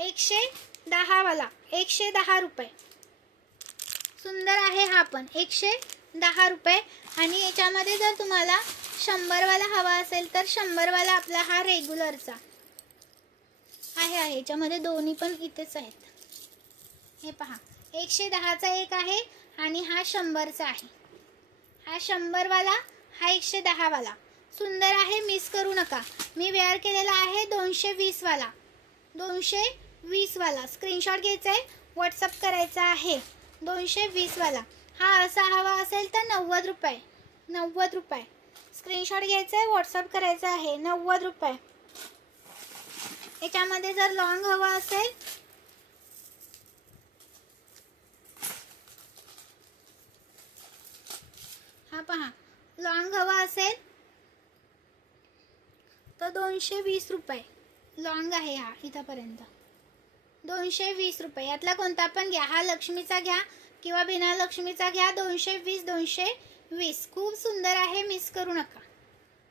110 वाला 110 रुपये. सुंदर आहे हा पण 110 रुपये. आणि याच्यामध्ये जर तुम्हाला 100 वाला हवा असेल तर 100 वाला आपला हा रेग्युलरचा आहे. याच्यामध्ये दोन्ही पण इथेच आहेत. हे पहा 110चा एक आहे आणि हा 100चा आहे. हा 100 वाला, हा 110 वाला. सुंदर आहे, मिस करू नका. मी वेअर केलेला आहे 220 वाला. 220 वाला स्क्रीनशॉट घ्यायचा आहे, व्हॉट्सअप करायचा आहे. 220 वाला. हा असा हवा असेल तर 90 रुपये. 90 रुपये स्क्रीनशॉट घ्यायचा आहे, व्हॉट्सअप करायचा आहे. 90 रुपये. याच्यामध्ये जर लॉंग हवा असेल हा पहा, लॉंग हवा असेल तर 220 रुपये. लॉंग आहे हा इथपर्यंत. 220 रुपये. यातला कोणता पण घ्या. हा लक्ष्मीचा घ्या किंवा बिना लक्ष्मीचा घ्या. 220 220. खूप सुंदर आहे, मिस करू नका.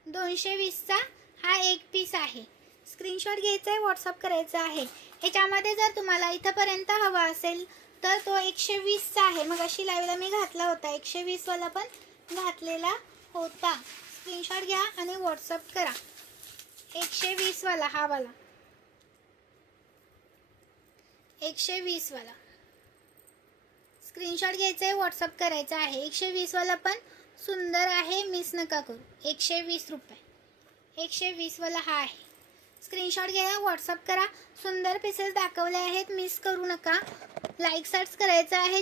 220चा हा एक पीस आहे. स्क्रीनशॉट घ्यायचा आहे, व्हॉट्सअप करायचा आहे. ह्याच्यामध्ये जर तुम्हाला इथपर्यंत हवा असेल तर तो 120चा आहे. मग अशी लाईव्हला मी घातला होता. 120 वाला पण घातलेला होता. स्क्रीनशॉट घ्या आणि व्हॉट्सअप करा. 120 वाला हा वाला 120 वाला स्क्रीनशॉट घ्यायचा आहे, व्हॉट्सअप करायचा आहे. 120 वाला पण सुंदर आहे, मिस नका करू. 120 रुपये. 120 वाला हा आहे. स्क्रीनशॉट घ्या, व्हॉट्सअप करा. सुंदर पीसेस दाखवले आहेत, मिस करू नका. लाईक सर्च करायचं आहे.